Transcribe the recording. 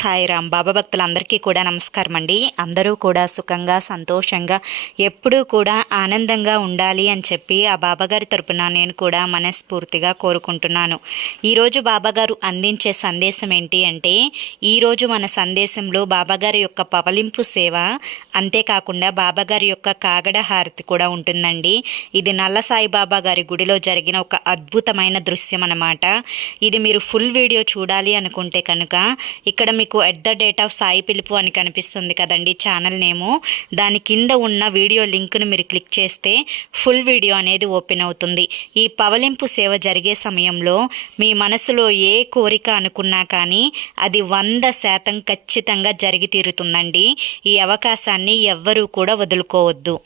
సాయిరామ్. బాబా భక్తులందరికీ కూడా నమస్కారం అండి అందరూ కూడా సుఖంగా సంతోషంగా ఎప్పుడూ కూడా ఆనందంగా ఉండాలి అని చెప్పి ఆ బాబాగారి తరపున నేను కూడా మనస్ఫూర్తిగా కోరుకుంటున్నాను. ఈరోజు బాబాగారు అందించే సందేశం ఏంటి అంటే ఈరోజు మన సందేశంలో బాబాగారి యొక్క పవలింపు సేవ అంతేకాకుండా బాబాగారి యొక్క కాగడ హారతి కూడా ఉంటుందండి. ఇది నల్ల సాయిబాబా గారి గుడిలో జరిగిన ఒక అద్భుతమైన దృశ్యం అన్నమాట. ఇది మీరు ఫుల్ వీడియో చూడాలి అనుకుంటే కనుక ఇక్కడ మీకు at the date of Sai పిలుపు అని కనిపిస్తుంది కదండి ఛానల్ నేము. దాని కింద ఉన్న వీడియో లింక్ను మీరు క్లిక్ చేస్తే ఫుల్ వీడియో అనేది ఓపెన్ అవుతుంది. ఈ పవలింపు సేవ జరిగే సమయంలో మీ మనసులో ఏ కోరిక అనుకున్నా కానీ అది వంద శాతం ఖచ్చితంగా జరిగి తీరుతుందండి. ఈ అవకాశాన్ని ఎవ్వరూ కూడా వదులుకోవద్దు.